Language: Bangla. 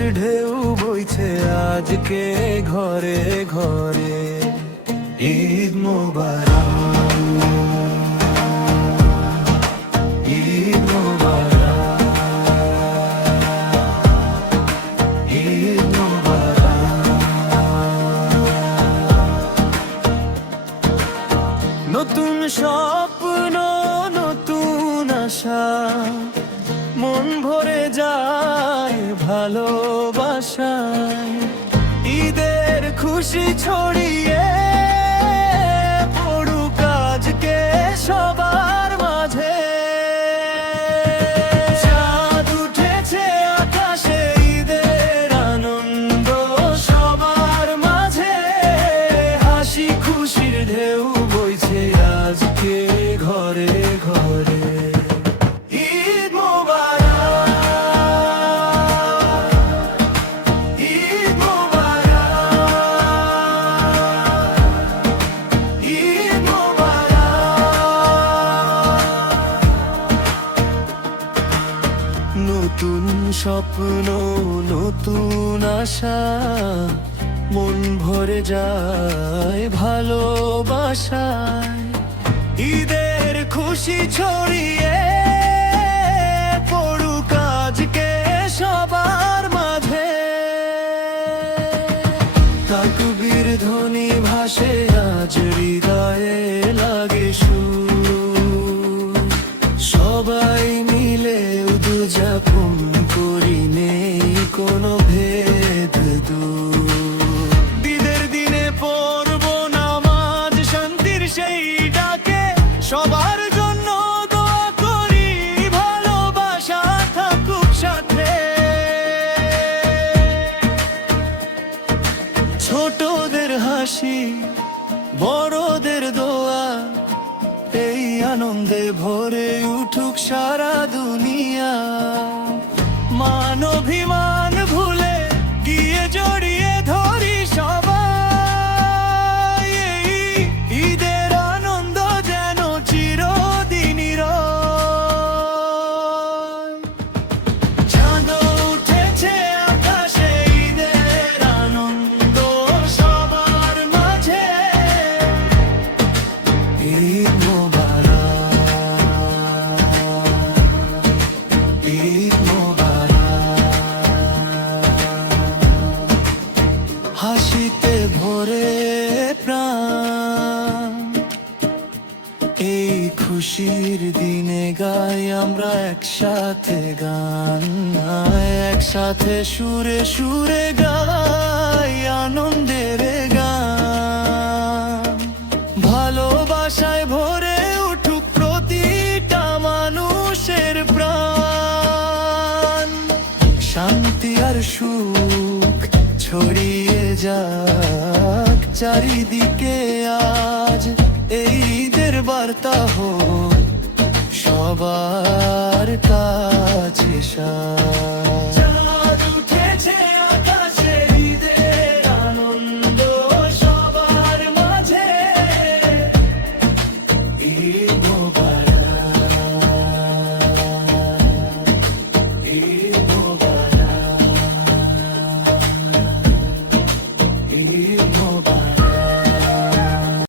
খুশির ঢেউ বইছে আজকে ঘরে ঘরে। ঈদ মোবারক, ঈদ মোবারক, ঈদ মোবারক। নতুন স্বপ্ন, নতুন আশা, মন ভরে যায় ভালোবাসায়। ঈদের খুশি ছড়িয়ে পড়ুক আজকে সবার মাঝে। চাঁদ উঠেছে আকাশে, ঈদের আনন্দ সবার মাঝে। হাসি খুশির ঢেউ বইছে আজকে ঘরে ঘরে। ঈদ মোবারক, ঈদ মোবারক, ঈদ মোবারক। নতুন স্বপ্ন, নতুন আশা, মন ভরে যায় ভালোবাসায়। ঈদের খুশি ছড়িয়ে পড়ুক আজকে সবার মাঝে। তাকবীর ধ্বনি ভাসে আজ হৃদয়ে লাগে সুর। সবাই মিলে উদযাপন করি, নেই কোনো ভেদ দূর। ঈদের দিনে পড়ব নামাজ, শান্তির সেই ডাকে সবার জন্য দোয়া করি, ভালোবাসা থাকুক সাথে। ছোটদের হাসি, বড়দের দোয়া, এই আনন্দে ভরে উঠুক সারা দুনিয়া। মান অভিমান ভুলে গিয়ে জড়িয়ে ধরি সবাই। এই ঈদের আনন্দ যেন চিরদিনই রয়। চাঁদ উঠেছে আকাশে, ঈদের আনন্দ সবার মাঝে। ঈদ মোবারক, ঈদ মোবারক। হাসিতে ভরে প্রাণ, এই খুশির দিনে গাই আমরা একসাথে গান। একসাথে সুরে সুরে গাই আনন্দের গান। ভালোবাসায় ভরে উঠুক প্রতিটা মানুষের প্রাণ। শান্তি আর সুখ ছড়িয়ে যাক চারিদিকে আজ। এই ঈদের বার্তা হোক সবার কাছে।